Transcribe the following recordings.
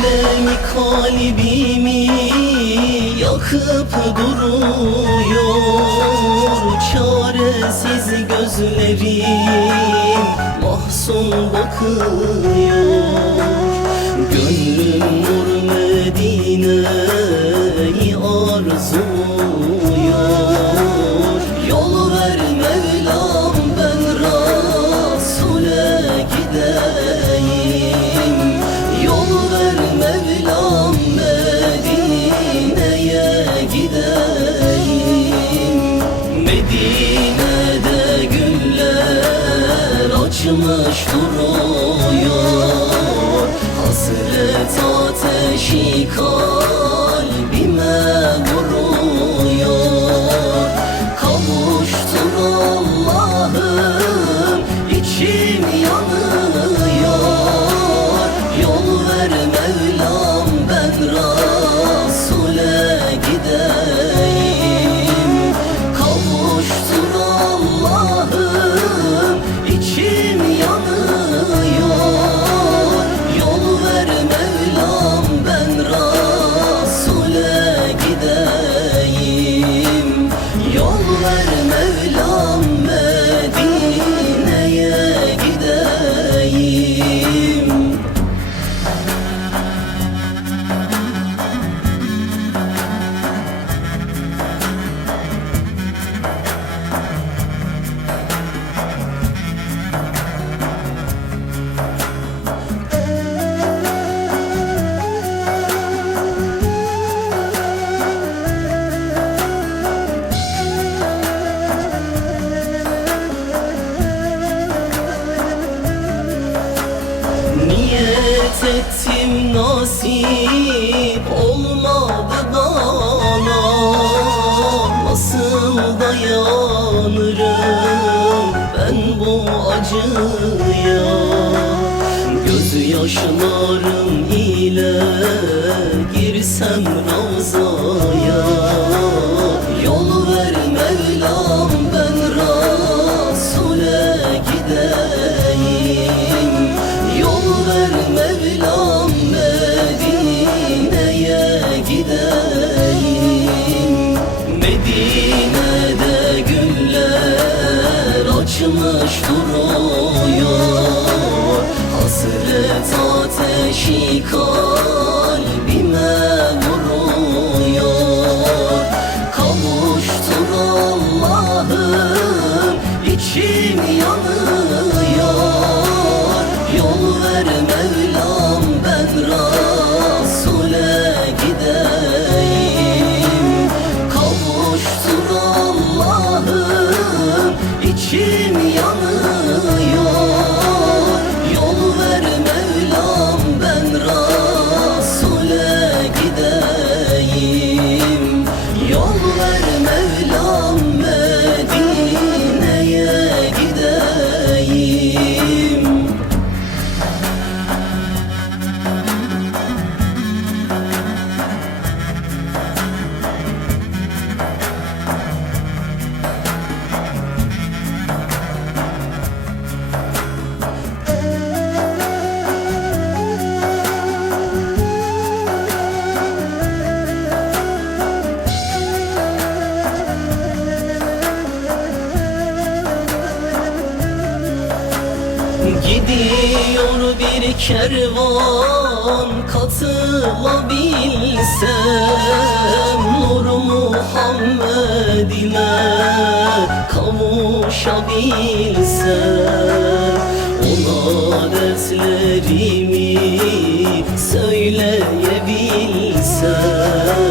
Özlemi kalbimi yakıp duruyor. Çaresiz gözlerim mahzun bakıyor. Gönlüm nur Medine'yi arzuluyor açmış duruyor Hasret ateşi kalbime vuruyor. Kavuştur Allah'ım içim yanıyor. Yol ver Mevlam nasip olmadı bana. Nasıl dayanırım ben bu acıya? Gözyaşlarım ile girsem ravzaya ateşi kalbime vuruyor Kavuştur Allah'ım içim yanıyor. Yol ver Mevlam ben Resul'e gideyim. Kavuştur Allah'ım içim yanıyor kervan katılabilsem Nur Muhammed'ime kavuşabilsem. Ona dertlerimi söyleyebilsem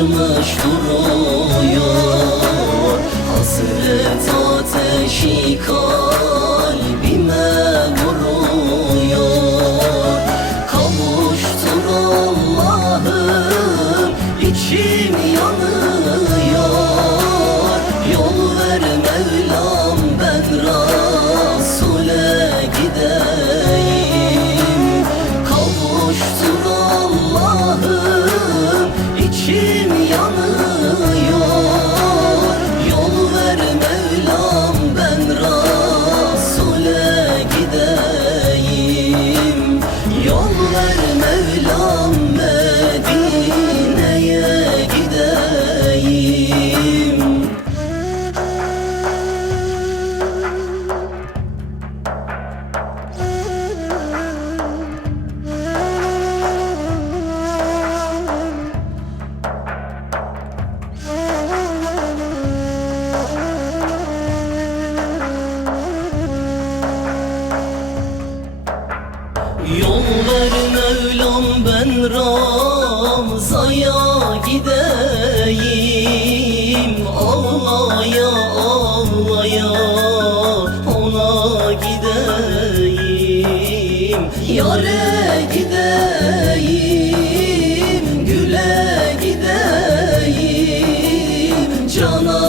açmış duruyor Hasret ateşi kalbime vuruyor. Kavuştur Allah'ım içim yanıyor when Mevlam ben Ramza'ya gideyim. Ağlaya ağlaya ona gideyim. Yare gideyim güle gideyim. Cana